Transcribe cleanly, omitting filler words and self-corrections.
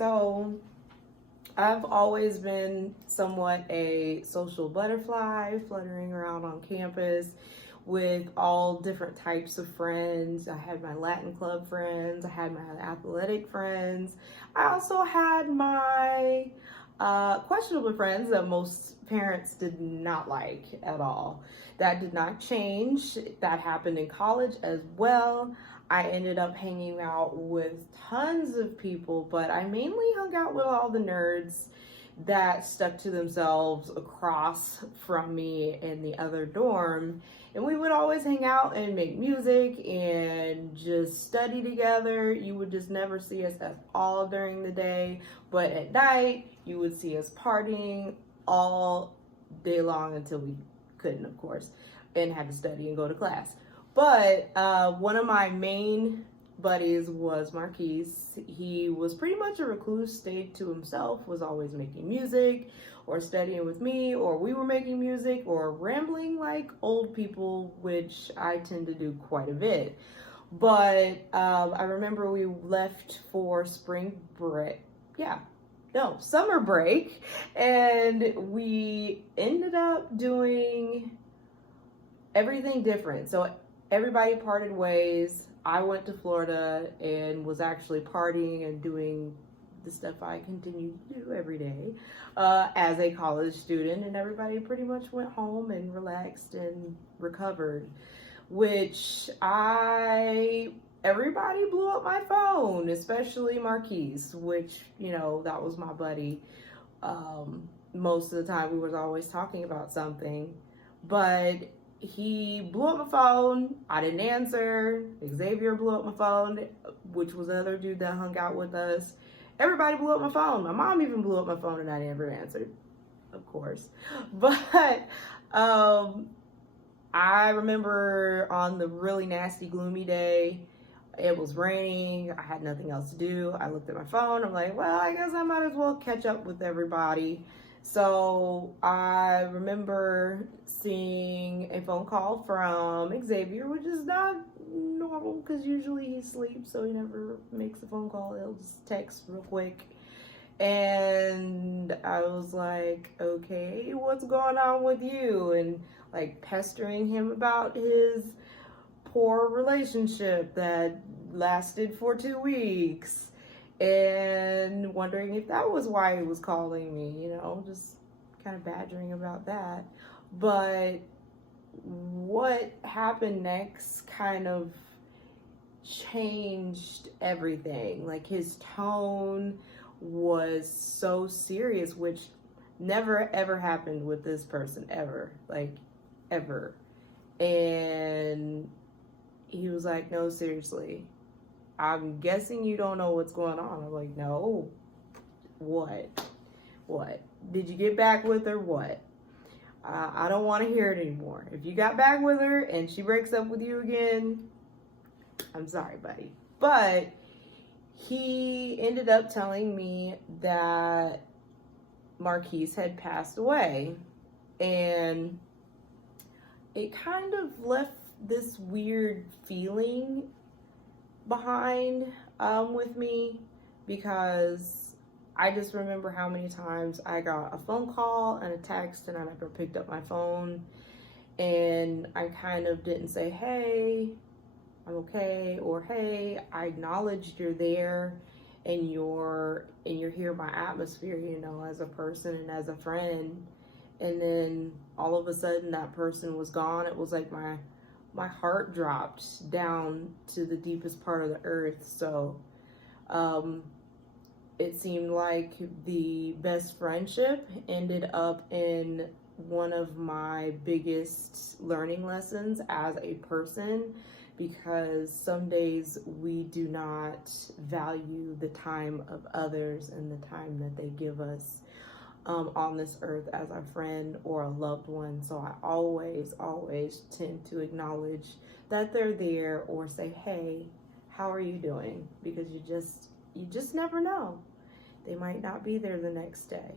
So I've always been somewhat a social butterfly, fluttering around on campus with all different types of friends. I had my Latin club friends, I had my athletic friends. I also had my questionable friends that most parents did not like at all. That did not change. That happened in college as well. I ended up hanging out with tons of people, but I mainly hung out with all the nerds that stuck to themselves across from me in the other dorm. And we would always hang out and make music and just study together. You would just never see us at all during the day, but at night, you would see us partying all day long until we couldn't, of course, and had to study and go to class. But one of my main buddies was Marquise. He was pretty much a recluse, stayed to himself, was always making music or studying with me, or we were making music or rambling like old people, which I tend to do quite a bit. But I remember we left for spring break. Summer break. And we ended up doing everything different. So everybody parted ways. I went to Florida and was actually partying and doing the stuff I continue to do every day as a college student, and everybody pretty much went home and relaxed and recovered, everybody blew up my phone, especially Marquise, which, that was my buddy. Most of the time we was always talking about something, but he blew up my phone. I didn't answer. Xavier blew up my phone, which was the other dude that hung out with us. Everybody blew up my phone. My mom even blew up my phone and I never answered, of course. But I remember on the really nasty, gloomy day, it was raining. I had nothing else to do. I looked at my phone. I'm like, well, I guess I might as well catch up with everybody. So I remember seeing a phone call from Xavier, which is not normal because usually he sleeps, so he never makes a phone call. He'll just text real quick. And I was like, okay, what's going on with you? And like pestering him about his poor relationship that lasted for 2 weeks. And wondering if that was why he was calling me, just kind of badgering about that. But what happened next kind of changed everything. Like his tone was so serious, which never ever happened with this person ever, like ever. And he was like, no, seriously, I'm guessing you don't know what's going on. I'm like, no. What? Did you get back with her? What? I don't want to hear it anymore. If you got back with her and she breaks up with you again, I'm sorry, buddy. But he ended up telling me that Marquise had passed away. And it kind of left this weird feeling behind with me, because I just remember how many times I got a phone call and a text and I never picked up my phone, and I kind of didn't say, hey, I'm okay, or hey, I acknowledged you're there and you're here in my atmosphere, as a person and as a friend. And then all of a sudden that person was gone. It was like my heart dropped down to the deepest part of the earth. So it seemed like the best friendship ended up in one of my biggest learning lessons as a person, because some days we do not value the time of others and the time that they give us on this earth as a friend or a loved one. So I always tend to acknowledge that they're there, or say, hey, how are you doing? Because you just never know. They might not be there the next day.